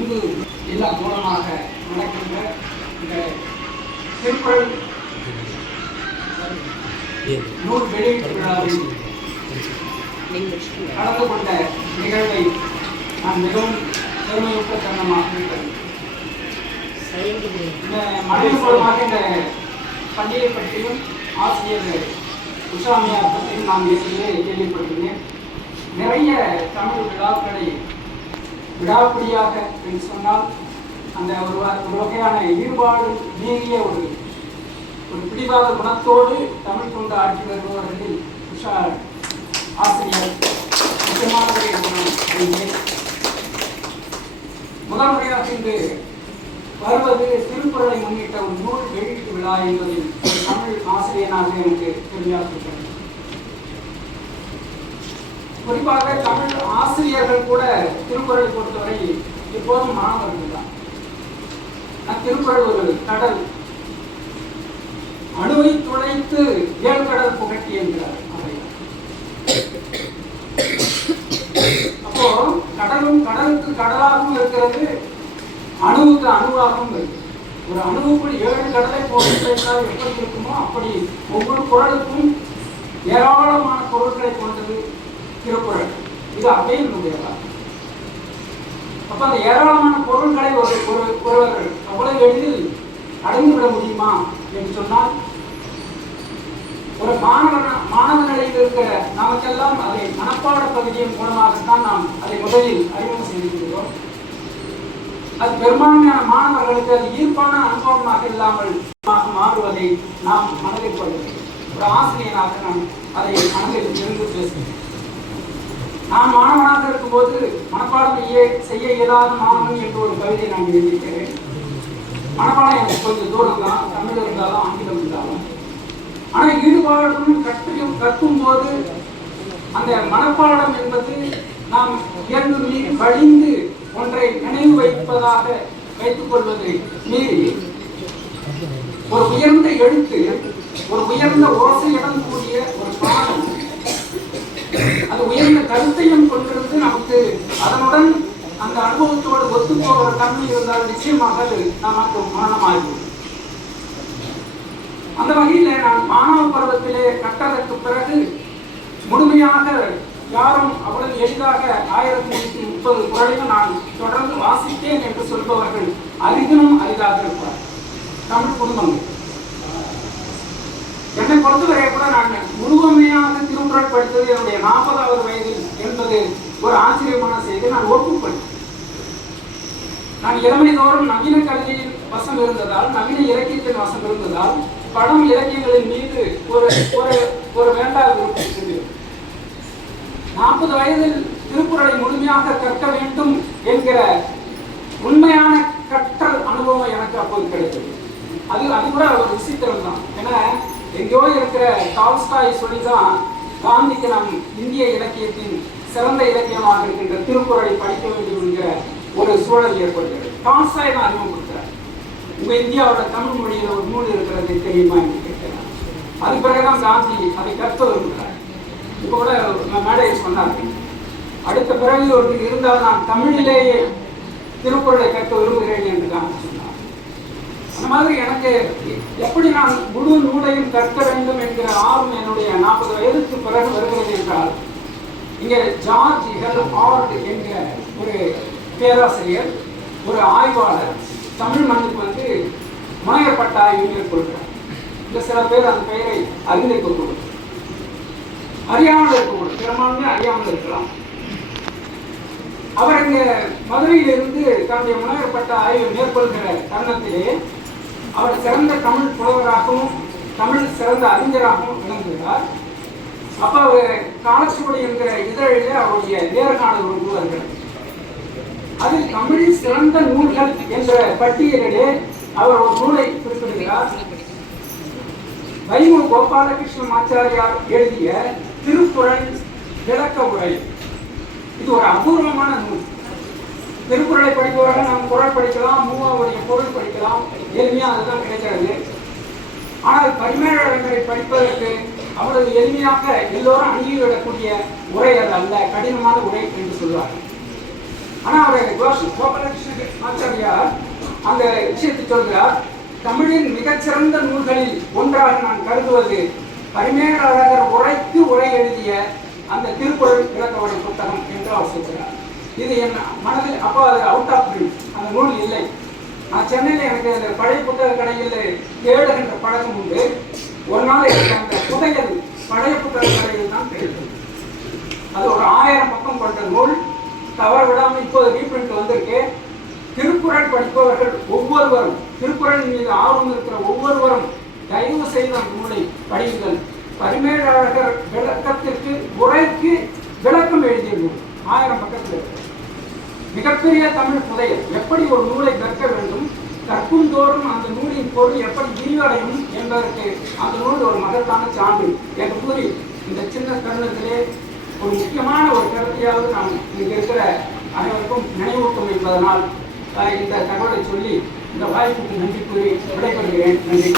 அன்பு இல்லம் மூலமாக நடக்கின்ற இந்த திருக்குறள் நூல் வெளியீட்டு விழாவில் கலந்து கொண்ட நிகழ்வை நான் மிகவும் பெருமையுற்ற தருணமாக இந்த மனித மூலமாக இந்த பள்ளியை பற்றியும் ஆசிரியர் உஷாமியார் பற்றியும் நான் ஏற்கனவே கேள்விப்பட்டிருந்தேன். நிறைய தமிழ் விழாக்களை விடாப்பிடியாக என்று சொன்னால் அந்த ஒரு ஒரு வகையான ஈடுபாடு மீறிய ஒரு ஒரு பிடிவாத குணத்தோடு தமிழ் கொண்டு ஆட்சி வருபவர்களில் உஷா ஆசிரியர் முக்கியமானவரை அறிந்தேன். முதல் முறையாக இன்று வருவது திருக்குறளை முன்னிட்ட ஒரு நூல் வெளியீட்டு விழா என்பதில் தமிழ் ஆசிரியனாக எனக்கு பெருமையாக இருக்கிறது குறிப்பாக தமிழ் ஆசிரியர்கள் கூட திருக்குறளை பொறுத்தவரை எப்போதும் மாணவர்கள் தான். திருக்குறள் ஒரு கடல். அணுவை துளைத்து ஏழு கடல் புகட்டி என்கிறார் அப்போ கடலும் கடலுக்கு கடலாகவும் இருக்கிறது அணுவுக்கு அணுவாகவும் இருக்கு ஒரு அணுவுக்குள் ஏழு கடலை போட்டு எப்படி இருக்குமோ அப்படி ஒவ்வொரு குரலுக்கும் ஏராளமான பொருட்களை கொண்டது திருக்குறள். இது அவ்வையினுடைய வாக்கு. அப்ப. அந்த ஏராளமான பொருள்களை ஒரு ஒரு ஒருவர்கள் அவ்வளவு எளிதில் அடைந்து விட முடியுமா என்று சொன்னால் ஒரு மாணவன மாணவ நிலையில் இருக்கிற நமக்கெல்லாம் அதை மனப்பாட பகுதியின் மூலமாகத்தான் நாம் அதை முதலில் அறிமுகம் செய்திருக்கிறோம். அது பெரும்பான்மையான மாணவர்களுக்கு அது ஈர்ப்பான அனுபவமாக இல்லாமல் மாறுவதை நாம் மனதில் கொள்ள ஒரு ஆசிரியனாக நான் அதை மனதில் இருந்து பேசுகிறேன். நான் மாணவனாக இருக்கும்போது மனப்பாடம் செய்ய இயலாத மாணவன் என்று ஒரு கவிதை நான் எழுதியிருக்கிறேன். மனப்பாடம் எனக்கு கொஞ்சம் தூரம் தான் தமிழ் இருந்தாலும் ஆங்கிலம் இருந்தாலும். ஆனால் ஈடுபாடும் கற்றையும் கற்கும் போது அந்த மனப்பாடம் என்பது நாம் இயல்பு மீறி வழிந்து ஒன்றை நினைவு வைப்பதாக வைத்துக் கொள்வதை மீறி. ஒரு உயர்ந்த எழுத்து ஒரு உயர்ந்த ஓசையுடன் கூடிய ஒரு பாடம் அது உயர்ந்த கருத்தையும் கொண்டிருந்து நமக்கு அதனுடன் அந்த அனுபவத்தோடு ஒத்துப்போகிற தன்மை இருந்தால் நிச்சயமாக அது நமக்கு மரணமாகும் அந்த வகையில நான் மாணவ பருவத்திலே கட்டதற்கு பிறகு முழுமையாக யாரும் அவ்வளவு எளிதாக ஆயிரத்தி நூற்றி முப்பது குரலையும் நான் தொடர்ந்து வாசித்தேன் என்று சொல்பவர்கள் அரிதினும் அரிதாக இருப்பார் தமிழ் குடும்பங்கள் என்னை பொறுத்தவரை கூட நான் முழுமையாக திருக்குறள் படித்தது என்னுடைய நாற்பதாவது வயதில் என்பது ஒரு ஆச்சரியமான செய்தி நான் ஒப்புக்கொள்கிறேன். நான் இளமை தோறும் நவீன கல்வியின் வசம் இருந்ததால் நவீன இலக்கியத்தின் வசம் இருந்ததால் படம் இலக்கியங்களின் மீது ஒரு ஒரு ஒரு வேண்டாத நாற்பது வயதில் திருக்குறளை முழுமையாக கற்க வேண்டும் என்கிற உண்மையான கற்றல் அனுபவம் எனக்கு அப்போது கிடைத்தது. அது அது கூட ஒரு விசித்திரம் தான் ஏன்னா எங்கேயோ இருக்கிற டால்ஸ்டாய் சொல்லிதான் காந்திக்கு நம் இந்திய இலக்கியத்தின் சிறந்த இலக்கியமாக இருக்கின்ற திருக்குறளை படிக்க வேண்டும் என்கிற ஒரு சூழல் ஏற்படுகிறது டால்ஸ்டாய் தான் அறிமுகப்படுத்துறார் உங்க இந்தியாவோட தமிழ் மொழியில ஒரு நூல் இருக்கிறது தெரியுமா என்று கேட்கிறார் அது பிறகுதான் காந்தி அதை கற்க விரும்புகிறார். இப்போ கூட நான் மேடையில் சொன்னார்கள். அடுத்த பிறகு ஒரு இருந்தால் நான் தமிழிலேயே திருக்குறளை கற்க விரும்புகிறேன் என்று காந்தி சொன்னார். மாதிரி எனக்கு எப்படி நான் முழு நூலையும் கற்க வேண்டும் என்கிற ஆர்வம் என்னுடைய நாற்பது வயதுக்கு பிறகு வருகிறது என்றால் இங்கே ஜார்ஜ் ஹெல் ஆர்ட் என்கிற ஒரு பேராசிரியர் ஒரு ஆய்வாளர் தமிழ் மண்ணுக்கு வந்து முனைவர் பட்ட ஆய்வு மேற்கொள்கிறார் இந்த சில பேர் அந்த பெயரை அறிந்திருக்கக்கூடும் அறியாமல் இருக்கக்கூடும் பெரும்பான்மை அறியாமல் இருக்கலாம். அவர் இங்க மதுரையிலிருந்து தன்னுடைய முனையப்பட்ட ஆய்வு ஆய்வை மேற்கொள்கிற தருணத்திலே அவர் சிறந்த தமிழ் புலவராகவும் தமிழ் சிறந்த அறிஞராகவும் விளங்குகிறார். அப்ப அவர் காலச்சுவடி என்கிற இதழில் அவருடைய நேர்காணல் ஒரு நூல் இருக்கிறது அதில் தமிழில் சிறந்த நூல்கள் என்ற பட்டியலிலே அவர் ஒரு நூலை குறிப்பிடுகிறார். வைமு கோபாலகிருஷ்ண ஆச்சாரியார் எழுதிய திருக்குறள் விளக்க உரை. இது ஒரு அபூர்வமான நூல். திருக்குறளை படிப்பவர்கள் நாம் குரல் படிக்கலாம் மூவாவுடைய பொருள் படிக்கலாம். எளிமையாக அதுதான் கிடைக்கிறது ஆனால் பரிமேழங்களை படிப்பதற்கு அவ்வளவு எளிமையாக எல்லோரும் அணுகிவிடக்கூடிய உரை அது அல்ல கடினமான உரை என்று சொல்வார்கள் ஆனால் அவர் கோஷ் கோபாலகிருஷ்ண ஆச்சாரியார் அந்த விஷயத்தை சொல்கிறார் தமிழின் மிகச்சிறந்த நூல்களில் ஒன்றாக நான் கருதுவது பரிமேலழகர் உரைக்கு உரை எழுதிய அந்த திருக்குறள் விளக்கவரை புத்தகம் என்று அவர் சொல்கிறார். இது என் மனதில் அப்போ அது அவுட் ஆஃப் பிரிண்ட் அந்த நூல் இல்லை. நான் சென்னையில் எனக்கு அந்த பழைய புத்தக கடையில் தேடுகின்ற பழக்கம் உண்டு. ஒரு நாள் எனக்கு அந்த புதையல் பழைய புத்தக கடையில் தான் கிடைத்தது. அது ஒரு ஆயிரம் பக்கம் கொண்ட நூல். தவற விடாமல் இப்போது ரீப்ரிண்ட் வந்திருக்கு. திருக்குறள் படிப்பவர்கள் ஒவ்வொருவரும் திருக்குறள் மீது ஆர்வம் இருக்கிற ஒவ்வொருவரும் தயவு செய்து அந்த நூலை படியுங்கள். பரிமேலழகர் விளக்கத்திற்கு உரைக்கு விளக்கம் எழுதிய நூல். ஆயிரம் பக்கத்தில் இருக்கு. மிகப்பெரிய தமிழ் புதையல். எப்படி ஒரு நூலை கற்க வேண்டும்? கற்கும் தோறும் அந்த நூலின் பொருள் எப்படி விரிவடையும் என்பதற்கு அந்த நூல் ஒரு மகத்தான சான்று. என்று கூறி இந்த சின்ன தருணத்திலே ஒரு முக்கியமான ஒரு கருத்தையாவது நாம் இங்கு இருக்கிற அனைவருக்கும் நினைவூட்டம் என்பதனால் இந்த தகவலை சொல்லி இந்த வாய்ப்புக்கு நன்றி கூறி விடைபெறுகிறேன். நன்றி.